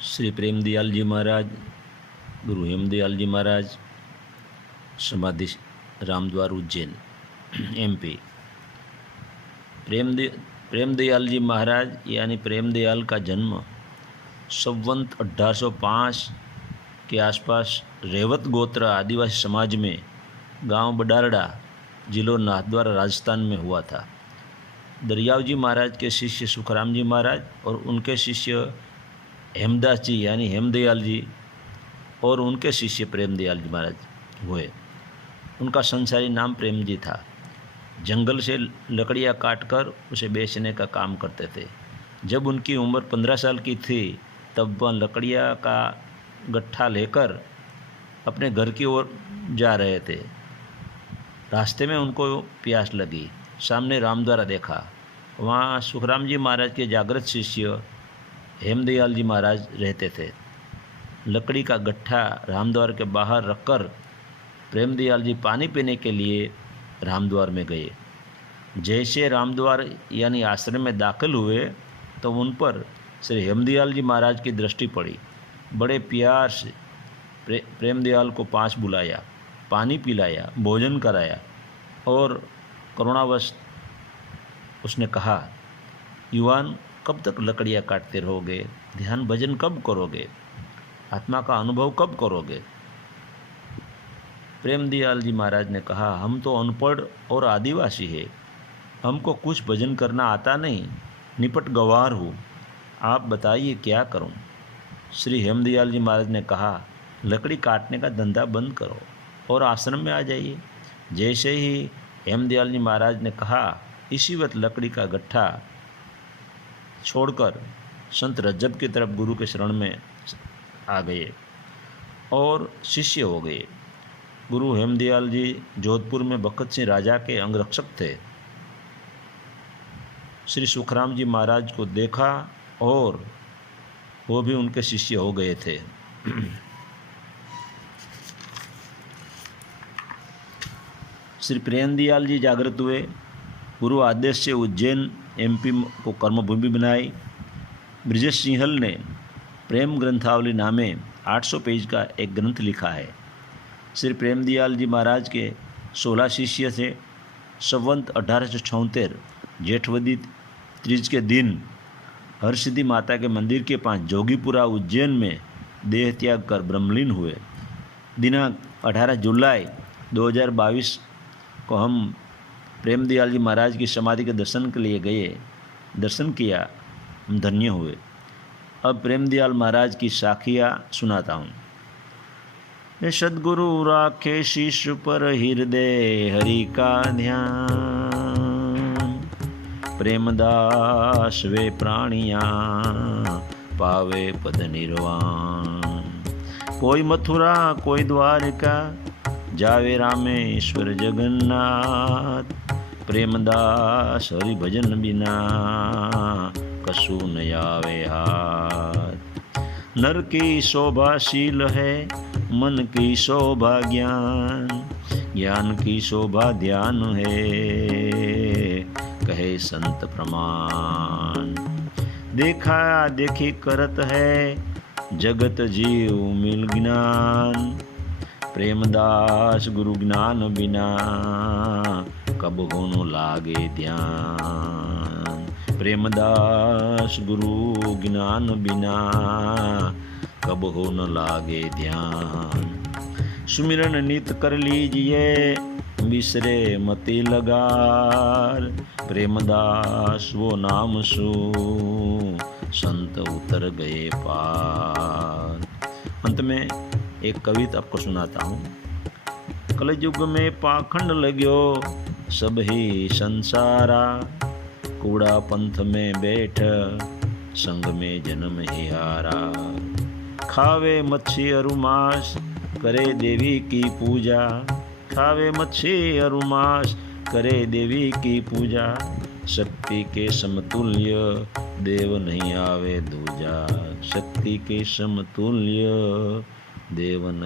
श्री प्रेमदयाल जी महाराज, गुरु हेमदयाल जी महाराज, समाधि रामद्वार उज्जैन MP। प्रेमदयाल जी महाराज यानी प्रेमदयाल का जन्म संवत 1805 के आसपास रेवत गोत्र आदिवासी समाज में गांव बडारड़ा, जिलो नाथद्वारा, राजस्थान में हुआ था। दरियाव जी महाराज के शिष्य सुखराम जी महाराज और उनके शिष्य हेमदास जी यानी हेमदयाल जी और उनके शिष्य प्रेमदयाल जी महाराज हुए। उनका संसारी नाम प्रेम जी था। जंगल से लकड़ियाँ काटकर उसे बेचने का काम करते थे। जब उनकी उम्र 15 साल की थी तब वह लकड़ियाँ का गट्ठा लेकर अपने घर की ओर जा रहे थे। रास्ते में उनको प्यास लगी। सामने रामद्वारा देखा। वहाँ सुखराम जी महाराज के जागृत शिष्य हेमदयाल जी महाराज रहते थे। लकड़ी का गट्ठा रामद्वार के बाहर रखकर प्रेमदयाल जी पानी पीने के लिए रामद्वार में गए। जैसे रामद्वार यानी आश्रम में दाखिल हुए तो उन पर श्री हेमदयाल जी महाराज की दृष्टि पड़ी। बड़े प्यार से प्रेमदयाल को पास बुलाया, पानी पिलाया, भोजन कराया और करुणावश उसने कहा, युवान, कब तक लकड़ियाँ काटते रहोगे? ध्यान भजन कब करोगे? आत्मा का अनुभव कब करोगे? प्रेमदयाल जी महाराज ने कहा, हम तो अनपढ़ और आदिवासी है, हमको कुछ भजन करना आता नहीं, निपट गंवार हूँ, आप बताइए क्या करूँ? श्री हेमदयाल जी महाराज ने कहा, लकड़ी काटने का धंधा बंद करो और आश्रम में आ जाइए। जैसे ही हेमदयाल जी महाराज ने कहा, इसी वक्त लकड़ी का गट्ठा छोड़कर संत रज्जब की तरफ गुरु के शरण में आ गए और शिष्य हो गए। गुरु हेमदयाल जी जोधपुर में बखत सिंह राजा के अंगरक्षक थे। श्री सुखराम जी महाराज को देखा और वो भी उनके शिष्य हो गए थे। श्री प्रेमदयाल जी जागृत हुए। गुरु आदेश से उज्जैन MP को कर्मभूमि बनाई। ब्रिजेश सिंहल ने प्रेम ग्रंथावली नामे 800 पेज का एक ग्रंथ लिखा है। श्री प्रेमदयाल जी महाराज के 16 शिष्य थे। संवत 1876 जेठवदी तीज के दिन हरसिद्धि माता के मंदिर के पास जोगीपुरा उज्जैन में देह त्याग कर ब्रह्मलीन हुए। दिनांक 18 जुलाई 2022 को हम प्रेमदयाल जी महाराज की समाधि के दर्शन के लिए गए। दर्शन किया, हम धन्य हुए। अब प्रेमदयाल महाराज की साखियाँ सुनाता हूँ। ये सद्गुरु राखे शिष्य पर हृदय हरि का ध्यान, प्रेमदास वे प्राणिया पावे पद निर्वाण। कोई मथुरा कोई द्वारका जावे रामेश्वर जगन्नाथ, प्रेमदास हरि भजन बिना कछु न आवे हाथ। नर की शोभा शील है, मन की शोभा ज्ञान, ज्ञान की शोभा ध्यान है, कहे संत प्रमाण। देखा देखी करत है, जगत जीव मिल ज्ञान, प्रेमदास गुरु ज्ञान बिना कब होनो लागे ध्यान। प्रेमदास गुरु ज्ञान बिना कब हो न लागे ध्यान। सुमिरन नित कर लीजिए, बिसरे मति लगार, प्रेमदास वो नाम सु संत उतर गए पार। अंत में एक कविता आपको सुनाता हूँ। कलयुग में पाखंड लग्यो सब ही संसारा, कूड़ा पंथ में बैठ संग में जन्म ही हारा। खावे मच्छी अरु मांस करे देवी की पूजा, खावे मच्छी अरु मांस करे देवी की पूजा। शक्ति के समतुल्य देव नहीं आवे दूजा, शक्ति के समतुल्य देव